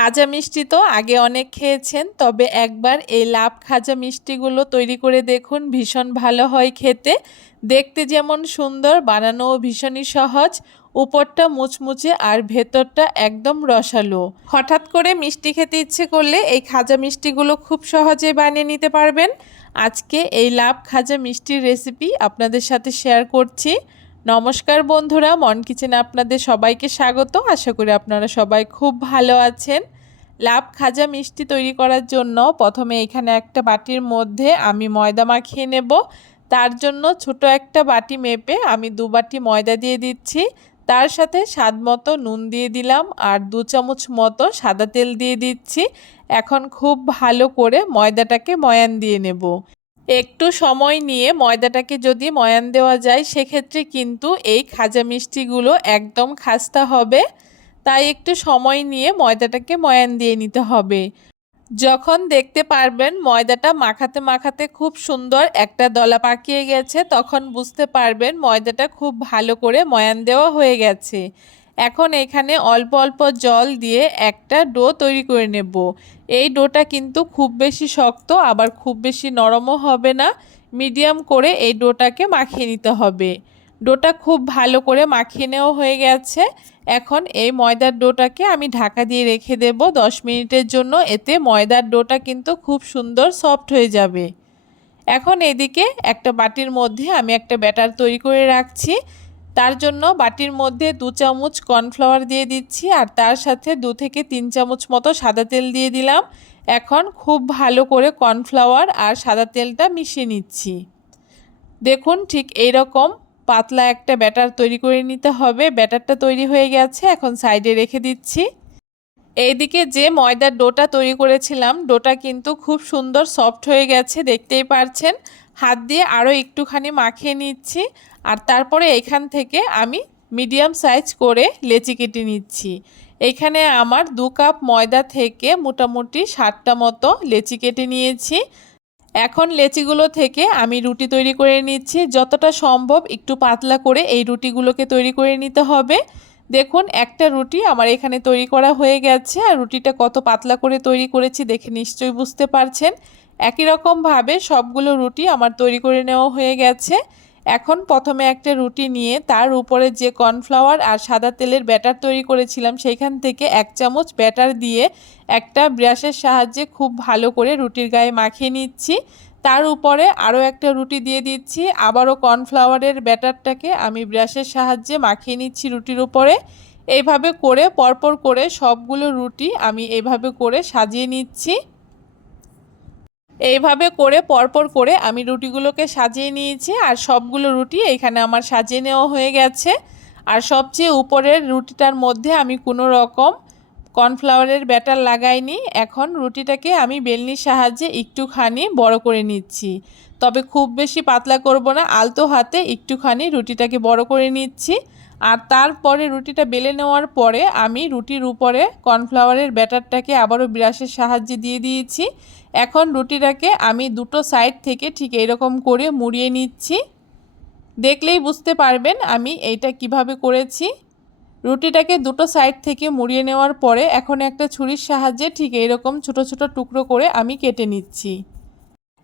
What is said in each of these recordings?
খাজা মিষ্টি তো আগে অনেক খেয়েছেন, তবে একবার এই লাভ খাজা মিষ্টিগুলো তৈরি করে দেখুন, ভীষণ ভালো হয় খেতে। দেখতে যেমন সুন্দর, বানানোও ভীষণই সহজ। উপরটা মুচমুচে আর ভেতরটা একদম রসালো। হঠাৎ করে মিষ্টি খেতে ইচ্ছে করলে এই খাজা মিষ্টিগুলো খুব সহজে বানিয়ে নিতে পারবেন। আজকে এই লাভ খাজা মিষ্টির রেসিপি আপনাদের সাথে শেয়ার করছি। নমস্কার বন্ধুরা, মন কিচেনে আপনাদের সবাইকে স্বাগত। আশা করি আপনারা সবাই খুব ভালো আছেন। লাভ খাজা মিষ্টি তৈরি করার জন্য প্রথমে এখানে একটা বাটির মধ্যে আমি ময়দা মাখিয়ে নেব। তার জন্য ছোট একটা বাটি মেপে আমি 2 বাটি ময়দা দিয়ে দিচ্ছি। তার সাথে স্বাদ মতো নুন দিয়ে দিলাম আর 2 চামচ মতো সাদা তেল দিয়ে দিচ্ছি। এখন খুব ভালো করে ময়দাটাকে ময়ান দিয়ে নেব। একটু সময় নিয়ে ময়দাটাকে যদি ময়ান দেওয়া যায় সেক্ষেত্রে কিন্তু এই খাজা মিষ্টিগুলো একদম খাস্তা হবে। তাই একটু সময় নিয়ে ময়দাটাকে ময়ান দিয়ে নিতে হবে। যখন দেখতে পারবেন ময়দাটা মাখাতে মাখাতে খুব সুন্দর একটা দলা পাকিয়ে গেছে, তখন বুঝতে পারবেন ময়দাটা খুব ভালো করে ময়ান দেওয়া হয়ে গেছে। এখন এখানে অল্প অল্প জল দিয়ে একটা ডো তৈরি করে নেব। এই ডোটা কিন্তু খুব বেশি শক্ত আবার খুব বেশি নরমও হবে না, মিডিয়াম করে এই ডোটাকে মাখিয়ে নিতে হবে। ডোটা খুব ভালো করে মাখিয়ে নেওয়া হয়ে গেছে। এখন এই ময়দার ডোটাকে আমি ঢাকা দিয়ে রেখে দেব 10 মিনিটের জন্য। এতে ময়দার ডোটা কিন্তু খুব সুন্দর সফট হয়ে যাবে। এখন এদিকে একটা বাটির মধ্যে আমি একটা ব্যাটার তৈরি করে রাখছি। তার জন্য বাটির মধ্যে 2 চামচ কর্নফ্লাওয়ার দিয়ে দিচ্ছি আর তার সাথে 2 থেকে 3 চামচ মতো সাদা তেল দিয়ে দিলাম। এখন খুব ভালো করে কর্নফ্লাওয়ার আর সাদা তেলটা মিশিয়ে নিচ্ছি। দেখুন ঠিক এইরকম পাতলা একটা ব্যাটার তৈরি করে নিতে হবে। ব্যাটারটা তৈরি হয়ে গেছে, এখন সাইডে রেখে দিচ্ছি। এইদিকে যে ময়দার ডোটা তৈরি করেছিলাম, ডোটা কিন্তু খুব সুন্দর সফট হয়ে গেছে, দেখতেই পারছেন। হাত দিয়ে আরও একটুখানি মাখিয়ে নিচ্ছি আর তারপরে এখান থেকে আমি মিডিয়াম সাইজ করে লেচি কেটে নিচ্ছি। এখানে আমার 2 কাপ ময়দা থেকে মোটামুটি 60টা মতো লেচি কেটে নিয়েছি। এখন লেচিগুলো থেকে আমি রুটি তৈরি করে নিচ্ছি। যতটা সম্ভব একটু পাতলা করে এই রুটিগুলোকে তৈরি করে নিতে হবে। দেখুন একটা রুটি আমার এখানে তৈরি করা হয়ে গেছে আর রুটিটা কত পাতলা করে তৈরি করেছি দেখে নিশ্চয়ই বুঝতে পারছেন। একই রকমভাবে সবগুলো রুটি আমার তৈরি করে নেওয়া হয়ে গেছে। এখন প্রথমে একটা রুটি নিয়ে তার উপরে যে কর্নফ্লাওয়ার আর সাদা তেলের ব্যাটার তৈরি করেছিলাম সেইখান থেকে 1 চামচ ব্যাটার দিয়ে একটা ব্রাশের সাহায্যে খুব ভালো করে রুটির গায়ে মাখিয়ে নিচ্ছি। তার উপরে আরও একটা রুটি দিয়ে দিচ্ছি। আবারও কর্নফ্লাওয়ারের ব্যাটারটাকে আমি ব্রাশের সাহায্যে মাখিয়ে নিচ্ছি রুটির উপরে। এইভাবে করে পরপর করে সবগুলো রুটি আমি এইভাবে করে সাজিয়ে নিচ্ছি। এইভাবে করে পরপর করে আমি রুটিগুলোকে সাজিয়ে নিয়েছি আর সবগুলো রুটি এখানে আমার সাজিয়ে নেওয়া হয়ে গেছে। আর সবচেয়ে উপরের রুটিটার মধ্যে আমি কোনো রকম কর্নফ্লাওয়ারের ব্যাটার লাগাইনি। এখন রুটিটাকে আমি বেলনির সাহায্যে একটুখানি বড় করে নিচ্ছি, তবে খুব বেশি পাতলা করব না, আলতো হাতে একটুখানি রুটিটাকে বড় করে নিচ্ছি। আর তারপরে রুটিটা বেলে নেওয়ার পরে আমি রুটির উপরে কর্নফ্লাওয়ারের ব্যাটারটাকে আবারও ব্রাশের সাহায্যে দিয়ে দিয়েছি। এখন রুটিটাকে আমি দুটো সাইড থেকে ঠিক এরকম করে মুড়িয়ে নিচ্ছি। দেখলেই বুঝতে পারবেন আমি এইটা কিভাবে করেছি। রুটিটাকে দুটো সাইড থেকে মুড়িয়ে নেওয়ার পরে এখন একটা ছুরির সাহায্যে ঠিক এইরকম ছোট ছোট টুকরো করে আমি কেটে নিচ্ছি।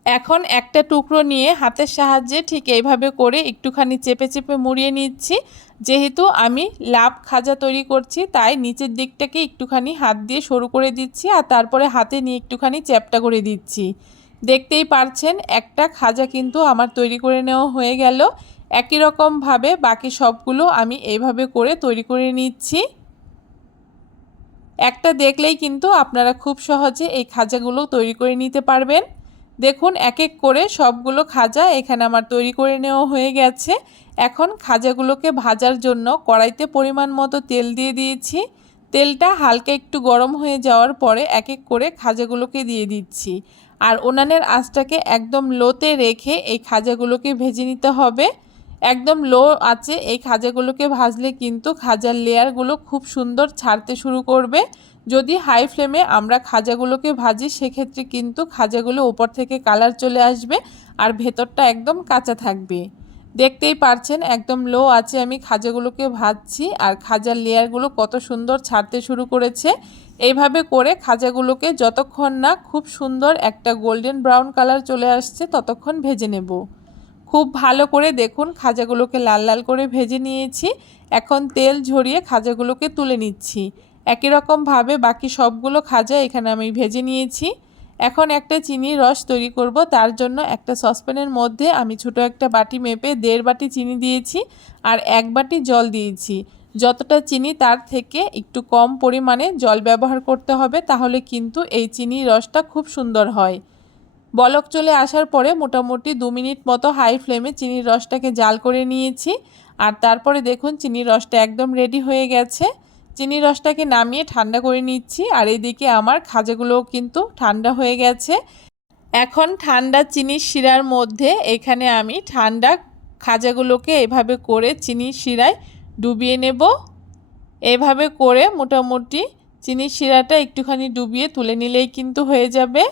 এখন একটা টুকরো নিয়ে হাতের সাহায্যে ঠিক এইভাবে করে একটুখানি চেপে চেপে মুড়িয়ে নিচ্ছি। যেহেতু আমি লাভ খাজা তৈরি করছি তাই নিচের দিকটাকে একটুখানি হাত দিয়ে সরু করে দিচ্ছি আর তারপরে হাতে নিয়ে একটুখানি চ্যাপ্টা করে দিচ্ছি। দেখতেই পারছেন একটা খাজা কিন্তু আমার তৈরি করে নেওয়া হয়ে গেল। একই রকমভাবে বাকি সবগুলো আমি এইভাবে করে তৈরি করে নিচ্ছি। একটা দেখলেই কিন্তু আপনারা খুব সহজে এই খাজাগুলো তৈরি করে নিতে পারবেন। দেখুন এক এক করে সবগুলো খাজা এখানে আমার তৈরি করে নেওয়া হয়ে গেছে। এখন খাজাগুলোকে ভাজার জন্য কড়াইতে পরিমাণ মতো তেল দিয়ে দিয়েছি। তেলটা হালকা একটু গরম হয়ে যাওয়ার পরে এক এক করে খাজাগুলোকে দিয়ে দিচ্ছি আর উনানের আঁচটাকে একদম লোতে রেখে এই খাজাগুলোকে ভেজে নিতে হবে। একদম লো আঁচে এই খাজাগুলোকে ভাজলে কিন্তু খাজার লেয়ারগুলো খুব সুন্দর ছাড়তে শুরু করবে। যদি হাই ফ্লেমে আমরা খাজাগুলোকে ভাজি সেক্ষেত্রে কিন্তু খাজাগুলো উপর থেকে কালার চলে আসবে আর ভেতরটা একদম কাঁচা থাকবে। দেখতেই পারছেন একদম লো আঁচে আমি খাজাগুলোকে ভাজছি আর খাজার লেয়ারগুলো কত সুন্দর ছাড়তে শুরু করেছে। এইভাবে করে খাজাগুলোকে যতক্ষণ না খুব সুন্দর একটা গোল্ডেন ব্রাউন কালার চলে আসছে ততক্ষণ ভেজে নেব। খুব ভালো করে দেখুন খাজাগুলোকে লাল লাল করে ভেজে নিয়েছি। এখন তেল ঝরিয়ে খাজাগুলোকে তুলে নিচ্ছি। একই রকমভাবে বাকি সবগুলো খাজা এখানে আমি ভেজে নিয়েছি। এখন একটা চিনির রস তৈরি করব। তার জন্য একটা সসপ্যানের মধ্যে আমি ছোট একটা বাটি মেপে 1.5 বাটি চিনি দিয়েছি আর 1 বাটি জল দিয়েছি। যতটা চিনি তার থেকে একটু কম পরিমাণে জল ব্যবহার করতে হবে, তাহলে কিন্তু এই চিনির রসটা খুব সুন্দর হয়। বলক চলে আসার পরে মোটামুটি 2 মিনিট মতো হাই ফ্লেমে চিনির রসটাকে জাল করে নিয়েছি। আর তারপরে দেখুন চিনির রসটা একদম রেডি হয়ে গেছে। চিনির রসটাকে নামিয়ে ঠান্ডা করে নিচ্ছি। আর এদিকে আমার খাজাগুলোও কিন্তু ঠান্ডা হয়ে গেছে। এখন ঠান্ডা চিনির শিরার মধ্যে এখানে আমি ঠান্ডা খাজাগুলোকে এভাবে করে চিনির শিরায় ডুবিয়ে নেব। এভাবে করে মোটামুটি চিনির শিরাটা একটুখানি ডুবিয়ে তুলে নিলেই কিন্তু হয়ে যাবে।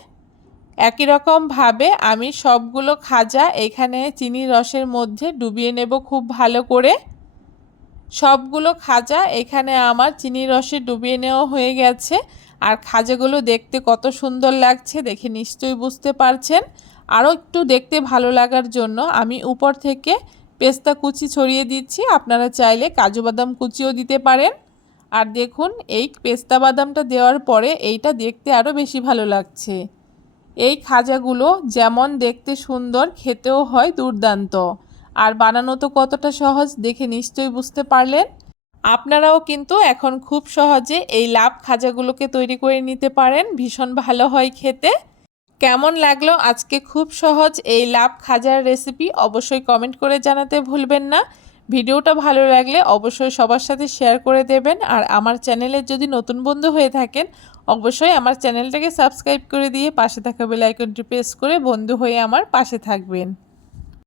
একই রকমভাবে আমি সবগুলো খাজা এখানে চিনির রসের মধ্যে ডুবিয়ে নেব খুব ভালো করে। সবগুলো খাজা এখানে আমার চিনির রসে ডুবিয়ে নেওয়া হয়ে গেছে। আর খাজাগুলো দেখতে কত সুন্দর লাগছে দেখে নিশ্চয়ই বুঝতে পারছেন। আরও একটু দেখতে ভালো লাগার জন্য আমি উপর থেকে পেস্তা কুচি ছড়িয়ে দিচ্ছি। আপনারা চাইলে কাজু বাদাম কুচিও দিতে পারেন। আর দেখুন এই পেস্তা বাদামটা দেওয়ার পরে এইটা দেখতে আরও বেশি ভালো লাগছে। এই খাজাগুলো যেমন দেখতে সুন্দর, খেতেও হয় দুর্দান্ত। আর বানানো তো কতটা সহজ দেখে নিশ্চয়ই বুঝতে পারলেন। আপনারাও কিন্তু এখন খুব সহজে এই লাভ খাজাগুলোকে তৈরি করে নিতে পারেন, ভীষণ ভালো হয় খেতে। কেমন লাগলো আজকে খুব সহজ এই লাভ খাজার রেসিপি অবশ্যই কমেন্ট করে জানাতে ভুলবেন না। ভিডিওটা ভালো লাগলে অবশ্যই সবার সাথে শেয়ার করে দেবেন। আর আমার চ্যানেলের যদি নতুন বন্ধু হয়ে থাকেন অবশ্যই আমার চ্যানেলটাকে সাবস্ক্রাইব করে দিয়ে পাশে থাকা বেল আইকনটি প্রেস করে বন্ধু হয়ে আমার পাশে থাকবেন।